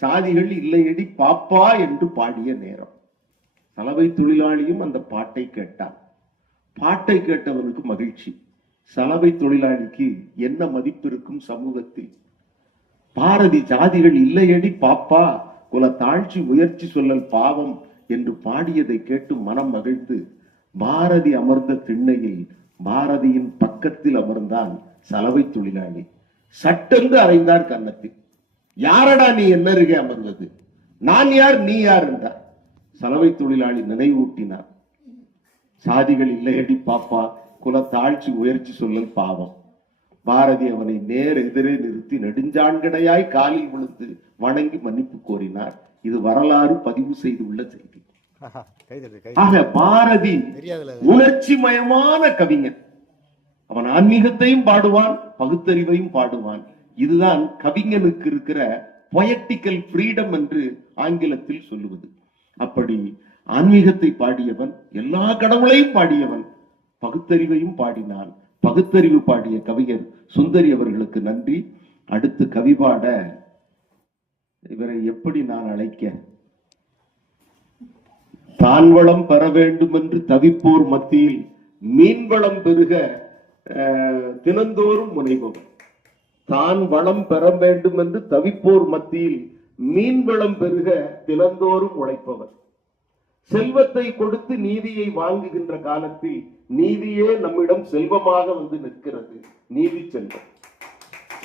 சாதிகள் இல்லையடி பாப்பா என்று பாடிய நேரம். சலவை தொழிலாளியும் அந்த பாட்டை கேட்டான். பாட்டை கேட்டவனுக்கு மகிழ்ச்சி. சலவை தொழிலாளிக்கு என்ன மதிப்பு இருக்கும் சமூகத்தில்? பாரதி சாதிகள் இல்லையடி பாப்பா, குல தாழ்ச்சி முயற்சி சொல்லல் பாவம் என்று பாடியதை கேட்டு மனம் மகிழ்ந்து பாரதி அமர்ந்த திண்ணையில் பாரதியின் பக்கத்தில் அமர்ந்தான் சலவை தொழிலாளி. சட்டென்று அறைந்தார் கன்னத்தில். யாரடா நீ என்ன அருகே அமர்ந்தது? நான் யார் நீ யார் என்றார். சலவை தொழிலாளி நினைவூட்டினார். சாதிகள் இல்லையடி பாப்பா, குல தாழ்ச்சி முயற்சி சொல்லல் பாவம். பாரதி அவனை நேர் எதிரே நிறுத்தி நெடுஞ்சாண்கடையாய் காலில் விழுந்து வணங்கி மன்னிப்பு கோரினார். இது வரலாறு பதிவு செய்துள்ள செய்தி. ஆக பாரதி உணர்ச்சி மயமான கவிஞன். அவன் ஆன்மீகத்தையும் பாடுவான், பகுத்தறிவையும் பாடுவான். இதுதான் கவிஞனுக்கு இருக்கிற பொயட்டிக்கல் ஃப்ரீடம் என்று ஆங்கிலத்தில் சொல்லுவது. அப்படி ஆன்மீகத்தை பாடியவன், எல்லா கடவுளையும் பாடியவன், பகுத்தறிவையும் பாடினான். பகுத்தறிவு பாடிய கவிஞர் சுந்தரி அவர்களுக்கு நன்றி. அடுத்து கவி பாட இவரை எப்படி நான் அழைக்க? தான் வளம் பெற வேண்டும் என்று தவிப்போர் மத்தியில் மீன்வளம் பெருக தினந்தோறும் முனைபவர். தான் வளம் பெற வேண்டும் என்று தவிப்போர் மத்தியில் மீன்வளம் பெருக தினந்தோறும் உழைப்பவர். செல்வத்தை கொடுத்து நீதியை வாங்குகின்ற காலத்தில் நீதியே நம்மிடம் செல்வமாக வந்து நிற்கிறது. நீதி செல்வம்.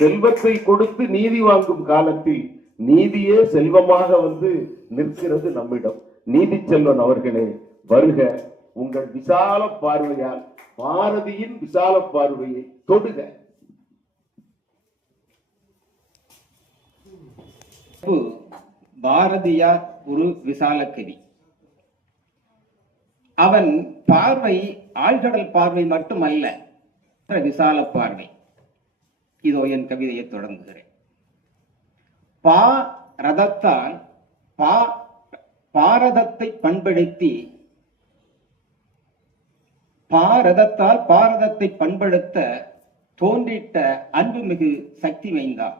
செல்வத்தை கொடுத்து நீதி வாங்கும் காலத்தில் நீதியே செல்வமாக வந்து நிற்கிறது நம்மிடம். நீதி செல்வன் அவர்களே வருக. உங்கள் விசால பார்வையால் பாரதியின் விசால பார்வையை தொடுக. பாரதியார் ஒரு விசால கவி. அவன் பார்வை ஆழ்கடல் பார்வை மட்டுமல்ல, விசால பார்வை. இதோ என் கவிதையை தொடங்குகிறேன். ரதத்தால் பாரதத்தை பண்படுத்தி பாரதத்தை பண்படுத்த தோன்றிட்ட அன்புமிகு சக்தி வைந்தா.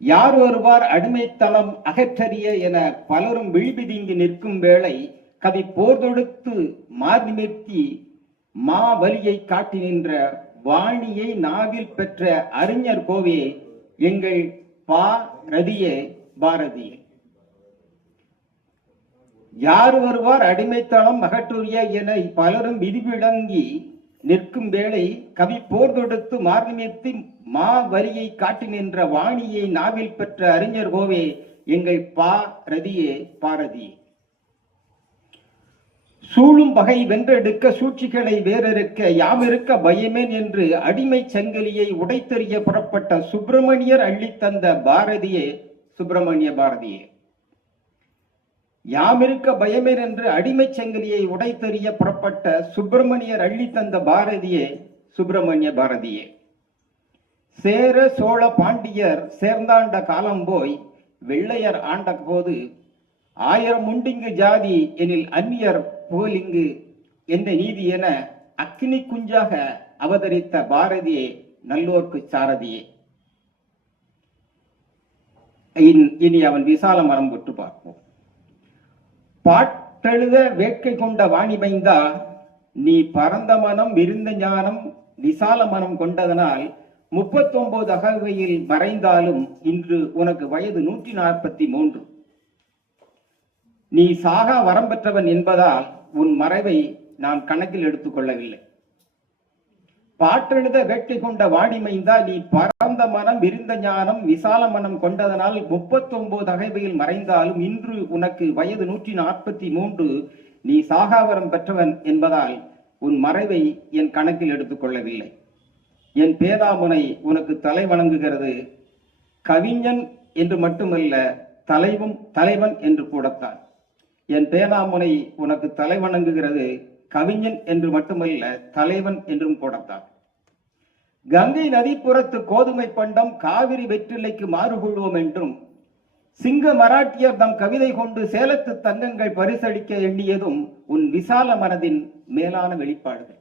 யார் ஒருவார் அடிமைத்தனம் அகற்றறிய என பலரும் விழிபிதிங்கி நிற்கும் வேளை கவி போர் தொடுத்து மார் நிமிர்த்தி மா வலியை காட்டி நின்ற வாணியை நாவில் பெற்ற அறிஞர் கோவே எங்கள் பாரதியே பாரதியே. யார் ஒருவார் அடிமைத்தனம் அகற்றுரிய என பலரும் விதிவிளங்கி நிற்கும் வேளை கவி போர் தொடுத்து மார் நிமிர்த்தி மா வலியை காட்டி நின்ற வாணியை நாவில் பெற்ற அறிஞர் கோவே எங்கள் பாரதியே பாரதியே. சூழும் பகை வென்றெடுக்க சூழ்ச்சிகளை வேறறுக்க யாமிருக்க பயமேன் என்று அடிமை சங்கிலியை உடைத்தெறிய புறப்பட்ட சுப்பிரமணியர் அள்ளித்தந்த பாரதியே சுப்பிரமணிய பாரதியே. யாமிருக்க பயமேன் என்று அடிமை சங்கிலியை உடைத்தெறிய புறப்பட்ட சுப்பிரமணியர் அள்ளித்தந்த பாரதியே சுப்பிரமணிய பாரதியே. சேர சோழ பாண்டியர் சேர்ந்தாண்ட காலம் போய் வெள்ளையர் ஆண்ட போது 1000 உண்டிங்கு ஜாதி எனில் அந்நியர் புகழிங்கு என்ற நீதி என அக்னி குஞ்சாக அவதரித்த பாரதியே நல்லோர்க்கு சாரதியே. இனி அவன் விசால மரம் பெற்று பார்ப்போம். பாட்டெழுத வேட்கை கொண்ட வாணிமைந்தா, நீ பரந்த மனம் விருந்த ஞானம் விசால மனம் கொண்டதனால் 39 அகவையில் மறைந்தாலும் இன்று உனக்கு வயது 143. நீ சாகா வரம் பெற்றவன் என்பதால் உன் மறைவை நான் கணக்கில் எடுத்துக் கொள்ளவில்லை. பாட்டெழுத வேட்கை கொண்ட வாணிமைந்தா, நீ பரந்த மனம் விருந்த ஞானம் விசால மனம் கொண்டதனால் 39 அகவையில் மறைந்தாலும் இன்று உனக்கு வயது 143. நீ சாகாவரம் பெற்றவன் என்பதால் உன் மறைவை என் கணக்கில் எடுத்துக் கொள்ளவில்லை. என் பேதாமுனை உனக்கு தலை வணங்குகிறது. கவிஞன் என்று மட்டுமல்ல, தலைவன் என்று கூடத்தான். என் பேனாமுனை உனக்கு தலை வணங்குகிறது. கவிஞன் என்று மட்டுமல்ல, தலைவன் என்றும் கூடத்தான். கங்கை நதிப்புறத்து கோதுமை பண்டம் காவிரி வெற்றிலைக்கு மாறுகொள்வோம் என்றும் சிங்க மராட்டியர் தம் கவிதை கொண்டு சேலத்து தங்கங்கள் பரிசளிக்க எண்ணியதும் உன் விசால மனதின் மேலான வெளிப்பாடுகள்.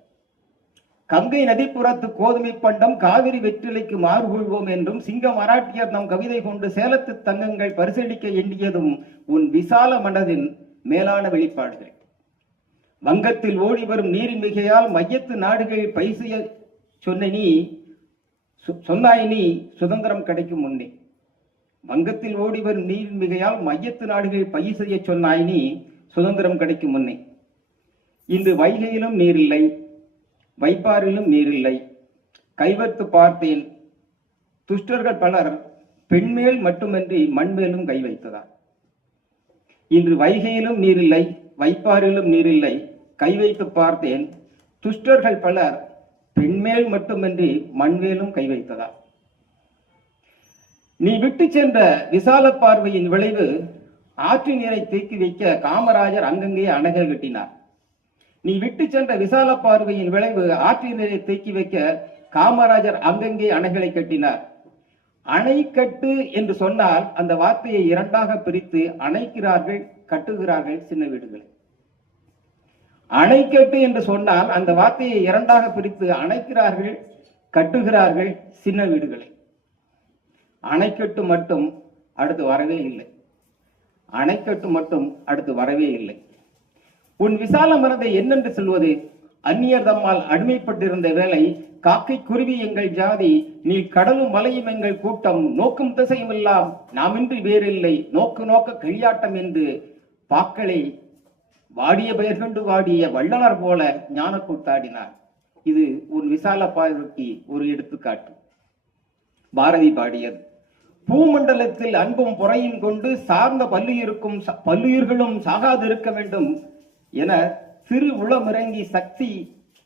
கங்கை நதிப்புறத்து கோதுமை பண்டம் காவிரி வெற்றிலைக்கு மாறுகொள்வோம் என்றும் சிங்க மராட்டியர் நம் கவிதை கொண்டு சேலத்து தங்கங்கள் பரிசளிக்க எண்ணியதும் உன் விசால மனதின் மேலான வெளிப்பாடுகள். வங்கத்தில் ஓடி வரும் நீரின் மிகையால் மையத்து நாடுகள் பைசெய்ய சொன்னாய் நீ சுதந்திரம் கிடைக்கும் முன்னே. வங்கத்தில் ஓடி வரும் நீரின் மிகையால் மையத்து நாடுகள் பயிர் செய்ய சொன்னாய் நீ சுதந்திரம் கிடைக்கும் முன்னே. இன்று வைகையிலும் நீரில்லை, வைப்பாரிலும் நீரில்லை, கைவர்த்து பார்த்தேன் துஷ்டர்கள் பலர் பெண்மேல் மட்டுமின்றி மண்மேலும் கை வைத்ததார். இன்று வைகையிலும் நீரில்லை, வைப்பாரிலும் நீரில்லை, கை வைத்து பார்த்தேன் துஷ்டர்கள் பலர் பெண்மேல் மட்டுமின்றி மண்மேலும் கை வைத்ததார். நீ விட்டு சென்ற விசால பார்வையின் விளைவு ஆற்று நீரை தேக்கி வைக்க காமராஜர் அங்கங்கே அணைகள் கட்டினார். நீ விட்டு சென்ற விசால பார்வையின் விளைவு ஆற்று நீரை தேக்கி வைக்க காமராஜர் அங்கங்கே அணைகளை கட்டினார். அணை கட்டு என்று சொன்னால் அந்த வார்த்தையை இரண்டாக பிரித்து அணைக்கிறார்கள், கட்டுகிறார்கள் சின்ன வீடுகளை. அணைக்கட்டு என்று சொன்னால் அந்த வார்த்தையை இரண்டாக பிரித்து அணைக்கிறார்கள், கட்டுகிறார்கள் சின்ன வீடுகளை. அணைக்கட்டு மட்டும் அடுத்து வரவே இல்லை. அணைக்கட்டு மட்டும் அடுத்து வரவே இல்லை. உன் விசால மனதை என்னென்று சொல்வது? அந்நியர் தம்மால் அடிமைப்பட்டிருந்த வேளை காக்கை குருவி எங்கள் ஜாதி, நீ கடலும் மலையும் எங்கள் கூட்டம், நோக்கும் திசையும் எல்லாம் நாமின்றி வேறில்லை, நோக்கு நோக்க களியாட்டம் என்று பாக்களை வாடிய பெயர் கொண்டு வாடிய வள்ளலார் போல ஞான கூத்தாடினார். இது உன் விசால பார்வைக்கு ஒரு எடுத்துக்காட்டு. பாரதி பாடியது. பூமண்டலத்தில் அன்பும் பொறையும் கொண்டு சார்ந்த பல்லுயிர்களும் சாகாது இருக்க வேண்டும் என திரு உளமிறங்கி சக்தி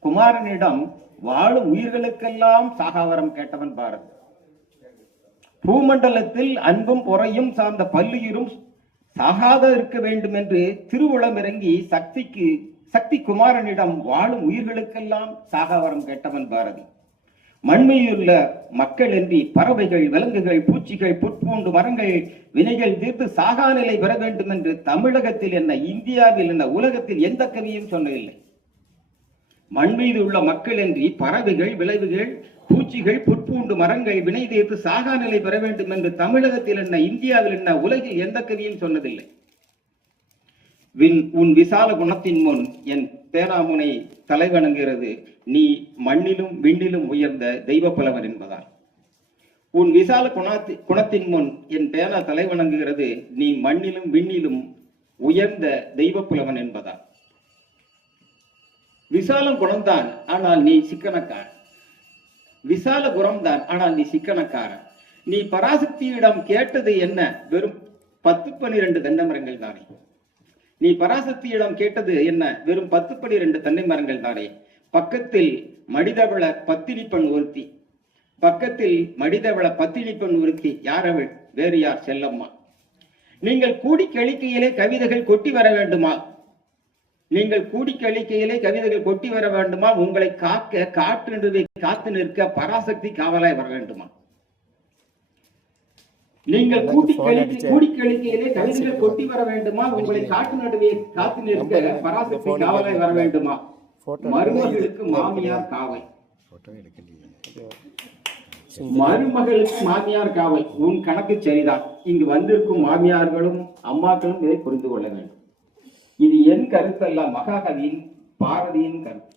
குமாரனிடம் வாழும் உயிர்களுக்கெல்லாம் சாகாவரம் கேட்டவன் பாரதி. பூமண்டலத்தில் அன்பும் பொறையும் சார்ந்த பல்லுயிரும் சாகாத இருக்க வேண்டும் என்று திருவுளமிறங்கி சக்தி குமாரனிடம் வாழும் உயிர்களுக்கெல்லாம் சாகாவரம் கேட்டவன் பாரதி. மண்மையுள்ள மக்கள் என்று பறவைகள், விலங்குகள், பூச்சிகள், புட்பூண்டு மரங்கள் வினைகள் தீர்த்து சாகா நிலை பெற வேண்டும் என்று தமிழகத்தில் என்ன, இந்தியாவில் என்ன, உலகத்தில் எந்த கவியும் சொன்னதில்லை. மண் மீது உள்ள மக்கள் என்று பறவைகள், விளைவுகள், பூச்சிகள், புட்பூண்டு மரங்கள் வினை தீர்த்து சாகா நிலை பெற வேண்டும் என்று தமிழகத்தில் என்ன, இந்தியாவில் என்ன, உலகில் எந்த கவியும் சொன்னதில்லை. உன் விசால குணத்தின் முன் என் பேனாமுனை தலைவணங்குகிறது, நீ மண்ணிலும் விண்ணிலும் உயர்ந்த தெய்வ புலவர் என்பதால். உன் விசால குணத்தின் முன் என் பேனா தலைவணங்குகிறது, நீ மண்ணிலும் விண்ணிலும் உயர்ந்த தெய்வ புலவன் என்பதால். விசாலம் குணம்தான், ஆனால் நீ சிக்கனக்காரன். விசால குணம்தான், ஆனால் நீ சிக்கனக்காரன். நீ பராசக்தியிடம் கேட்டது என்ன? வெறும் 10-12 தென்னை மரங்கள் தானே. நீ பராசக்தியிடம் கேட்டது என்ன? வெறும் 10-12 தென்னை மரங்கள் தானே. பக்கத்தில் மடிதவள பத்தினி பெண் ஒருத்தி, பக்கத்தில் மடிதவள பத்தினி பெண் ஒருத்தி. யார் அவள்? வேறு யார்? செல்லம்மா. நீங்கள் கூடி கழிக்கையிலே கவிதைகள் கொட்டி வர வேண்டுமா? நீங்கள் கூடி கழிக்கையிலே கவிதைகள் கொட்டி வர வேண்டுமா? உங்களை காக்க காற்று காத்து நிற்க பராசக்தி காவலாய் வர வேண்டுமா? நீங்கள் கூடி கழிக்கையிலே கவிதைகள் கொட்டி வர வேண்டுமா? உங்களை காட்டு நடுவே காத்து நிற்க பராசக்தி காவலாய் வர வேண்டுமா? மருமகளுக்கு மாமியார் காவல். மருமகளுக்கு மாமியார் காவல். உன் கணக்கு சரிதான். இங்கு வந்திருக்கும் மாமியார்களும் அம்மாக்களும் இதை புரிந்து கொள்ள வேண்டும். இது என் கருத்தல்ல, மகாகவியின் பாரதியின் கருத்து.